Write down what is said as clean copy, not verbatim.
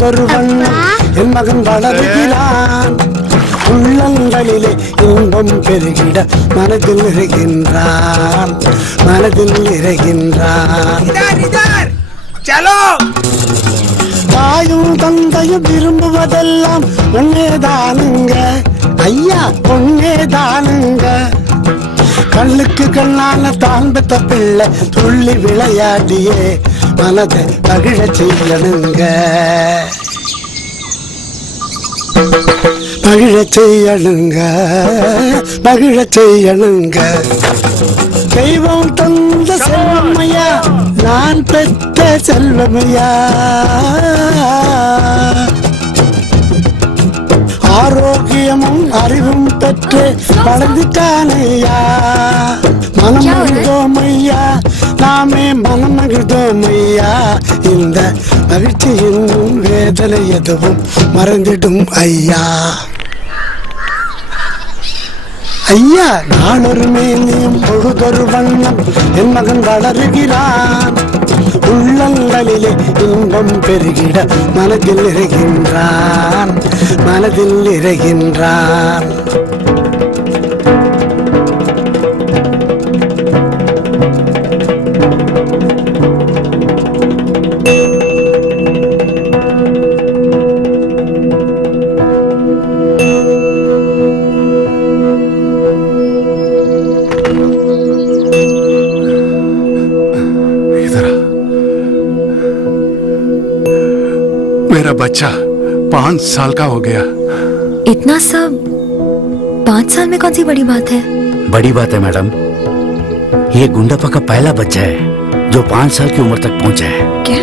பொழுதொரு வண்ணம் என் மகன் வளருகிறான். உள்ளங்களிலே இன்பம் பெருகிட மனதில் இருக்கின்றான், மனதில் இருக்கின்றான். தாயும் தந்தையும் விரும்புவதெல்லாம் ஒன்னேதானுங்க ஐயா, ஒன்னேதானுங்க. கண்ணுக்கு கண்ணான தான் பெற்ற பிள்ளை துள்ளி விளையாடியே மனதை மகிழ செய்யணுங்க, மகிழ செய்யணுங்க, மகிழ செய்யணுங்க. தெய்வம் தந்த செல்வமையா, நான் பெற்ற செல்வமையா. ஆரோக்கியமும் அறிவும் பெற்று வளர்ந்துட்டானையா. மனம் மகிழ்ந்தோமையா, நாமே மனம் மகிழ்ந்தோமையா. இந்த மகிழ்ச்சியின் வேதனை எதுவும் மறந்திடும் ஐயா. ஐயா, நாளொரு மேனியும் பொழுதொரு வண்ணம் என் மகன் வளருகிறான். உள்ளங்களிலே இன்பம் பெருகிட மனதில் இருக்கின்றான், மனதில் இருக்கின்றான். मेरा बच्चा 5 साल का हो गया। इतना सब 5 साल में कौन सी बड़ी बात है? बड़ी बात है मैडम, ये गुंडापा का पहला बच्चा है जो 5 साल की उम्र तक पहुंचा है। क्या?